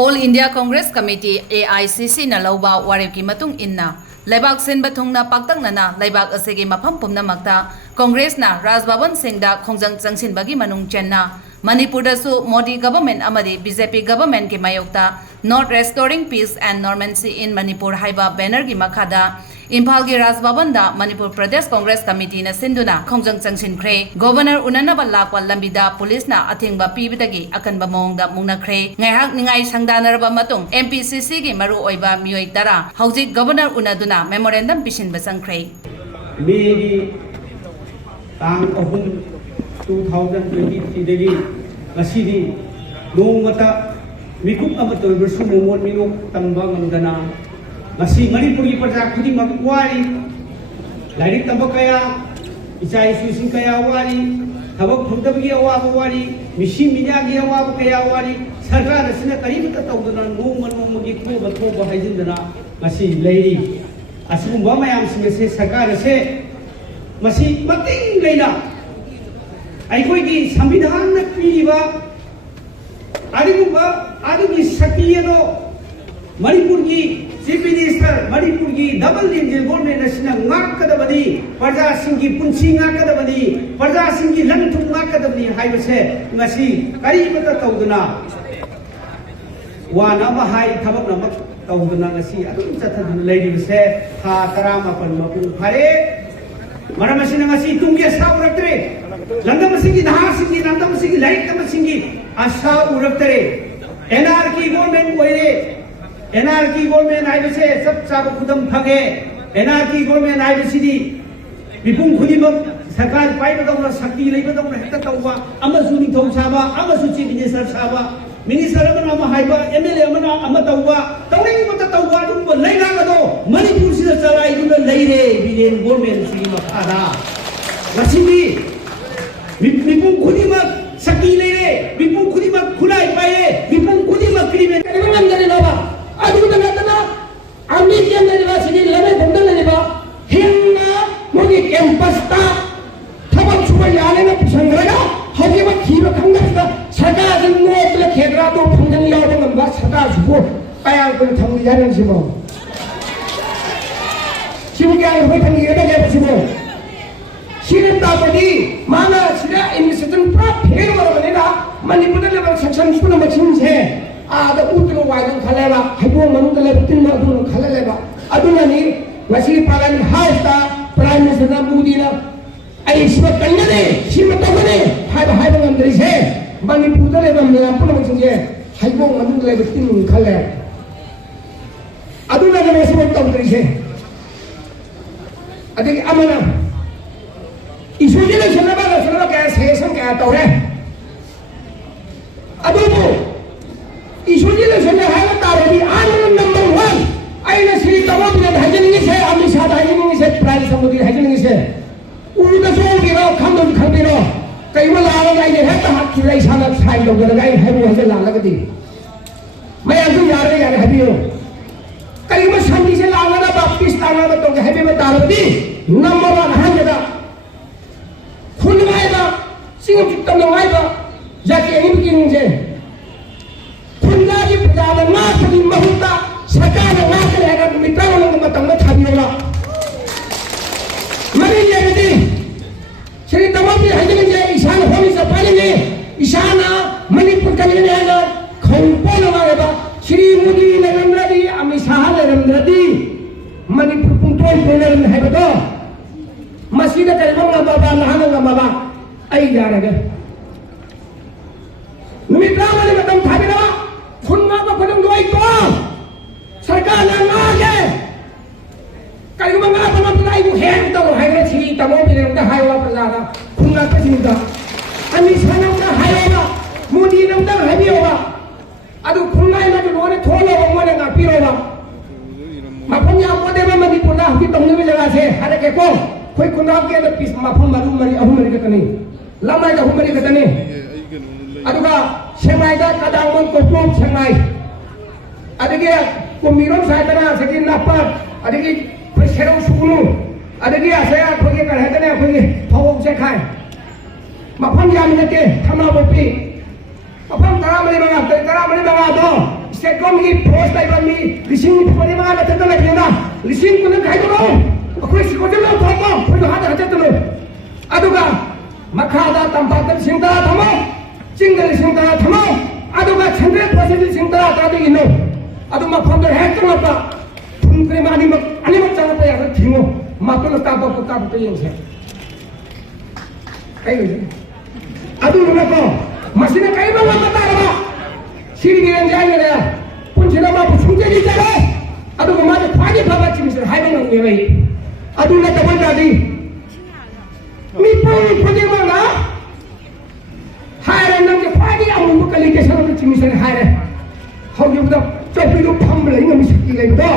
All India Congress Committee AICC na lauba warib ki matung inna Laibak Sinba Thungna Paktaknana Laibak Asegi Mafam Pumnamakta Congress na Raj Bhavan Singda Khongjang Changsin Bagi Manung Chenna Manipur dasu Modi government amadi BJP government ki mayokta Not Restoring Peace and Normalcy in Manipur haiba banner ki makhada Imphal gi Raj Bhavan da Manipur Pradesh Congress Committee na sinduna Khongjang Changsin khre Governor Unanaba Lakwa Lambida Police na athingba pibidagi akanba mongda mungna khre ngaihak ningai sangdanaraba matung MPCC gi maru oiba mioi tara Haujik Governor Unaduna memorandum pisin basang khre May tang ahum 2023 dagi ngasidi noong mata mikuk amatul bersumumon minuk tambang ngandana ngasi Manipuri perja khudi magwari lairik tambak kaya icai susin kaya wari thabak phudabgi awa wari misi minyagi awa kaya wari sarkar asina karibata tawdana noong magi ko batho haijindana ngasi lairi asumba mayam singe sarkar se masi mating leina ꯑꯩꯈꯣꯏꯒꯤ ꯁꯪꯕꯤꯙꯥꯟꯅ ꯄꯤꯔꯤꯕ ꯑꯗꯨꯒꯤ ꯁꯛꯇꯤ ꯑꯗꯣ ꯃꯅꯤꯄꯨꯔꯒꯤ chief minister ꯃꯅꯤꯄꯨꯔꯒꯤ double engine government ꯑꯁꯤꯅ ꯉꯥꯛꯀꯗꯕꯅꯤ ꯄ꯭ꯔꯖꯥꯁꯤꯡꯒꯤ ꯄꯨꯟꯁꯤ ꯉꯥꯛꯀꯗꯕꯅꯤ ꯄ꯭ꯔꯖꯥꯁꯤꯡꯒꯤ ꯂꯟ ꯊꯨꯝ ꯉꯥꯛꯀꯗꯕꯅꯤ ꯍꯥꯏꯕꯁꯦ ꯉꯁꯤ ꯀꯔꯤꯃꯠꯇ ꯇꯧꯗꯅ ꯋꯥꯅ ꯑꯃ ꯍꯥꯏ ꯊꯕꯛꯅ ꯑꯃ ꯇꯧꯗꯅ ꯉꯁꯤ ꯑꯗꯨꯝ ꯆꯠꯊꯗꯨꯅ ꯂꯩꯔꯤꯕꯁꯦ ꯊꯥ 19 ꯃꯄꯨꯡ ꯐꯥꯔꯦ ꯃꯔꯝ ꯑꯁꯤꯅ ꯉꯁꯤ ꯇꯨꯡꯒꯤ ꯑꯁꯥ ꯎꯔꯛꯇ꯭ꯔꯦ Landam singi dahar singi landam singi light tam singi asha uraptare NRK government koire NRK government aibase sab sab khudam phage NRK government aibasidi mipung khudimam sarkar paiba dawna sakti leiba dawna hekta tawba amasu ni thong saba amasu chief minister saba minister amana ama haiba MLA amana ama tawba tawring mata tawba dum leila gado Manipur sida chalai dum leire bilen government singi makhada wasidi Mipung kudimak sakti lere, mipung kudimak kulai paye, mipung kudimak krimen. Kalimangan dari lawa, adu dengan tanah, ambil yang dari lawa sini lama benda dari lawa, hingga mungkin campus ta, thabak cuma jalan na pisanggara, hari mak hiba kangga kita, sarkar semua tu khedra tu panggang liau dengan bas sarkar semua, payah pun tanggung jalan semua. Siapa yang boleh tanggung jalan semua? Siapa tadi mana sila ini sedang praphir orang ni dah Manipur level section semua macam ni ada utara wajib khalela haibu manung level tin adu khalela adu ni masih parliament house ta prime minister Modi na ai siapa kanya ni siapa tahu ni haibu ngam dari se Manipur level melampu macam ni haibu manung level tin khalela adu ni siapa tahu dari se ada amana isu ni senapa kaya sesam kaya tahu deh. Aduh, isu ni senapa hal tahu ni anu number 1. Aina siri tahu bila haji ni saya ambil syahadat haji ni saya prime samudi haji ni saya. Udah so kira kamu kira kaya mana orang lain ni heta hak kira isyarat saya dong kira kaya haji haji lala keti. Saya tu yara haji yo. Kaya mana sambil saya lala baptis lala betul kaya haji betul ni number 1 haji dah. Kunwaiba, singa kita mengaiba, jadi ini begini je. Kunlagi perjalanan masa di mahuta, sekarang masa yang mitra orang matang macam ni lah. Mari jadi, cerita mati hanya ni je. Isana kami sepani ni, Isana Manipur kali ni ada kampung orang apa, Sri Modi Narendra Modi, Amit Shah Narendra Modi, Manipur puntual benar ni hai betul. Masih ada telepon ngapa nahan ngapa ay jaraga numitra mali matam thabira khunna ba khunang doi ko sarkar na ngage kai manga tamam lai bu hen to hai chi tamo bi ta hai wa prajana khunna ka sinda ani sanam na hai wa Modi nam da hai bi wa adu khunna na ko ne thola wa mo na pi wa mapunya ko de ma Manipur na ki tong ni jaga se hare ke ko koi kunam ke da pis mafum maru mari ahum mari katani lamai da humari katani aduga semai da kadang mon ko pom semai adege ko miron sai tana sekin napar adege ko serong sukunu adege asaya ko ke kar hetane ko ke phawok se khai mafam yam ne ke thama bopi mafam tara mari banga do state government post like me lising pari ma na tanda lagi na lising kun kai ko akoi si ko de lo thamo ko ha da ta lo aduga makhada tampa sing da thamo single sing da thamo aduga 100% sing da ta de ino aduma pham da hack ko pa phun pre ma ani ma chang pa ya thingo ma ko ta pa ko ka pa yin se kai adu na ko masina kai ma ma ta ra siri ni ngai ne pun chira ma pu chung ji ta ra adu ma de phani pha ba chi mi se hai ma ngai bai adu na ta ba da di mi pu pu de ma na hai ra nang ke phani amu mu kali ke sa chi mi se hai ra hau yu da cho pi lu pham lai ngam si ki lai do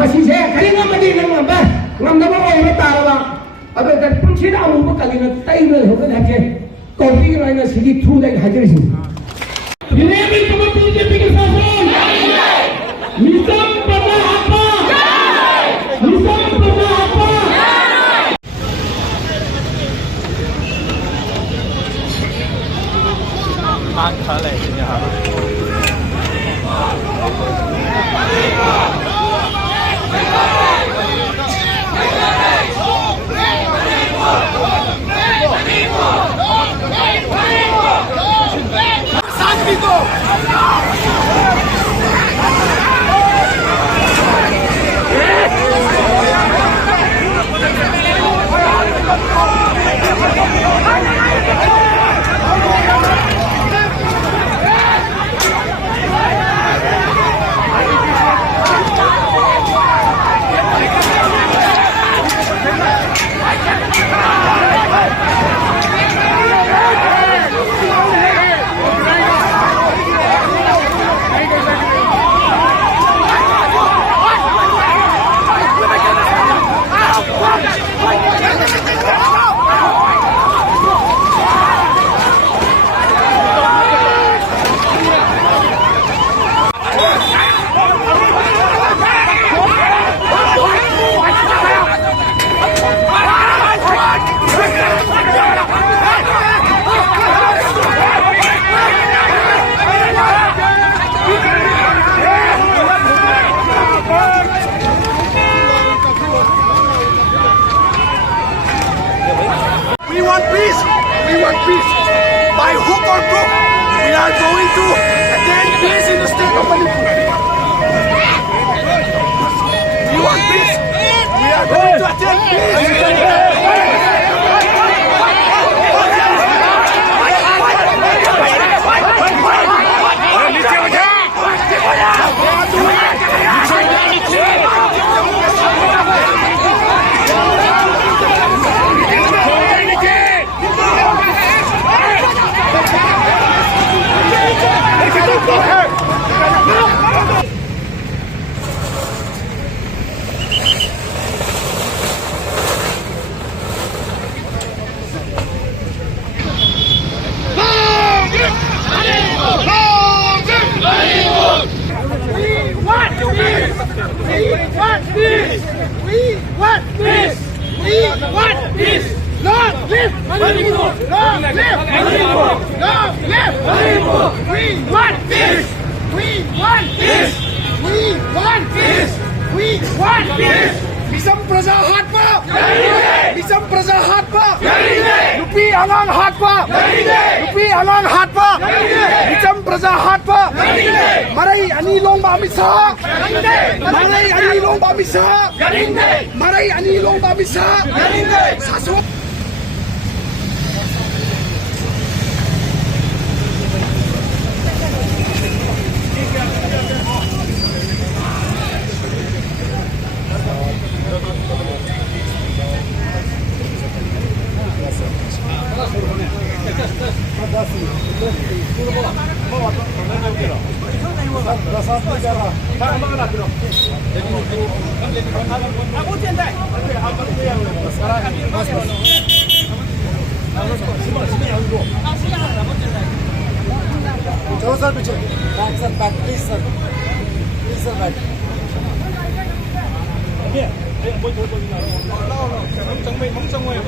ma si se kai ngam ma di ngam ba ngam da ba oi ma ta ra adu da pun chira amu mu kali na tai le ho ka da ke ko pi ra na si ki thu dai ha je si Dinamik sama BJP ke Sason. Misam pada apa? Misam pada apa? Mang khá lệ nhà hàng. We want peace. By hook or crook, we are going to attain peace in the state of Manipur. We want peace. We are going to attain peace. Long live Manipur! Long live Manipur! Long live Manipur! We want peace! We want peace! We want peace! We want peace! Misam Praja Hatma! Misam Praja Hatma! Lupi Anang Hatma! Lupi Anang Hatma! Misam Praja Hatma! Marai Ani Long Bamisa! Marai Ani Long Bamisa! Marai Ani Long Bamisa! Sasok! Chalo sir, piche. Back sir, back, please sir. Please sir, back. Here, boy, boy, boy. No, no. Chẳng mấy, không trong ngoài.